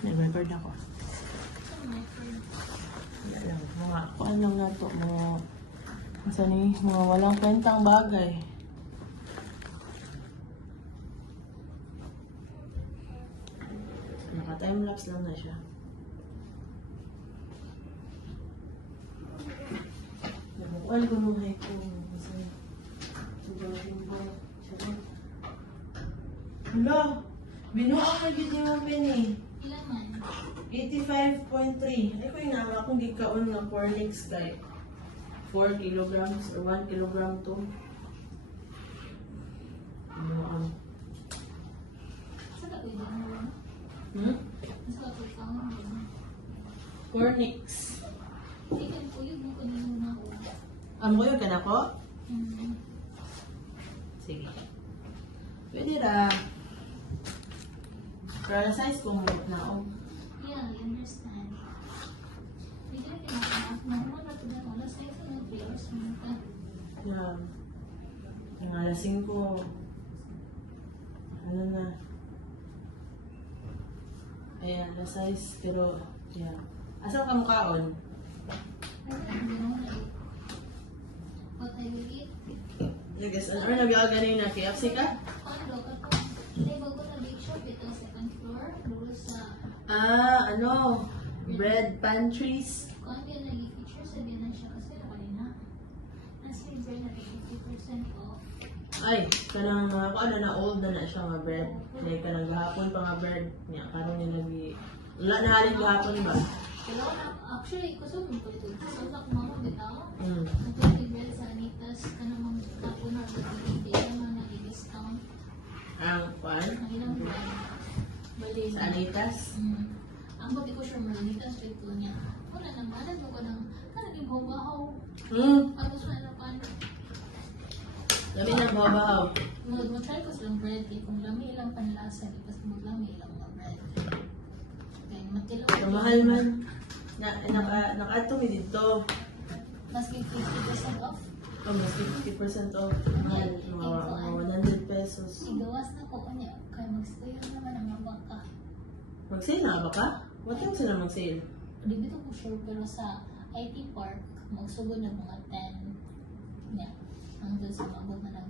Nag-record ako. Yan, mga kung ano nga to, mga walang kwentang bagay. Naka-timelapse lang na siya. Nabukuan ko nung high ko. Kasi, hala, binuang na gid niya ang penny. Ilan man? 85.3. Ay ko yung nama akong gikaon nga Cornix kay 4 kilograms or 1 kilogram to. Binuang. Saan ka pwede mo? Saan ka pwede mo? Cornix. Ikan po yun mo kanino na ako. Mo yun ka na ko? Sige. Pwede ra. Para size kung na ako. Yeah, I understand. Hindi na pinakanak. Normal na ito na ako. Last night na 3 hours na ito. Yeah. Ang alasing ko. Ano na. Ayan, the size. Pero, yeah. Asa ka mukhaon? Hindi mo na eat. What I will eat? Nagas, ano nag-iaw ganun na? KFC ka? Condo ka po. Hindi ba ko na bake shop ito second floor? Duro sa Ano? Bread pantries. condo yung nag-feature sa na siya kasi nakalina. Nasa yung bread natin 50% off. Ay, kanang mga ano na old na siya nga bread. Kaya kanang gahapon pa nga bread. Nga, karon niya nagi... Wala na halin gahapon ba? Pero actually, gusto mo po ito. So, sa kumama bitaw. Mm. Ito yung bread sa Anitas. Kanang mga kapon na hindi naman nag-discount. Ang pan? Ang ilang bread. Bali Sa Anitas? Ang pati ko sure Anitas ito niya. Wala nang malan mo ko ng kanaging bahaw. Ano sa na pan? Labi ng babaw. Mag-try ko silang bread. Kung lami ilang panlasa, ipas maglami ilang mga bread. Kaya matilaw. Mahal man. Naka-ato mi dito. Mas 50% off. Mas 50% off. Mahal. Mga 100 pesos. Igawas na ko niya. Kaya mag-stay naman ang mga baka. Mag-sale na ba ka? What time sila mag-sale? Hindi ko po sure pero sa IT Park, magsugod na mga 10 niya. Hanggang sa mabot na ng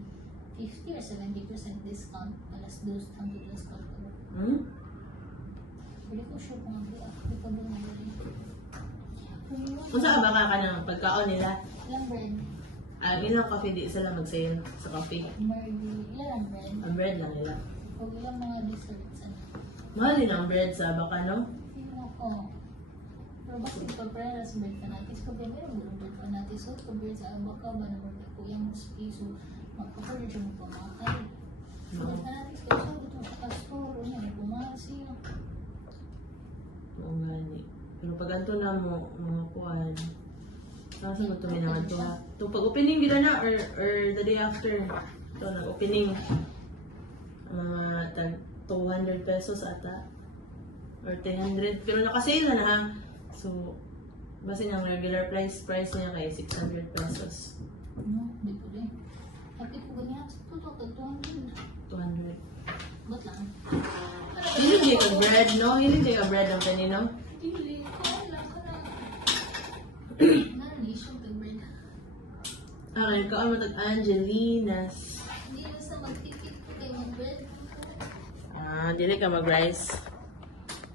50 or 70% discount. Alas 2 hanggang discount ko. Hindi ko sure kung hindi ko doon na rin. Kung saan ba ka ng pagkaon nila? Ilang bread? Ilang coffee di sila mag-sale sa coffee? Ilang bread? Ang bread lang nila. Huwag ilang mga desserts. Mahal din ang bread sa baka, no? Hindi ako. Pero bakit pagpareras bread fanatis? Pag meron mo bread fanatis, so pag bread sa baka ba naman ako yung piso, magpapalit siya mo pamahay. So bread fanatis kayo sa ito sa store, may pumahal siya. Oo nga ni. Pero pag anto na mo, mga kuhan, nasa mo ito naman ito ha? Ito pag opening gila na or the day after, ito nag-opening, tag 200 pesos ata or 300 pero nakasale na ha. So basta yung regular price niya kay 600 pesos. No, hindi ko rin. Pati po ganyan, ito ka 200. 200. Ba't lang? Hindi ka bread, no? Hindi ka bread ang kanino? Hindi, wala ka na. Nanisyo ka bread. Kaon mo tag Angelinas. Hindi na sa mag-tikit ko kayo mag-bread. Dili ka mag-rice.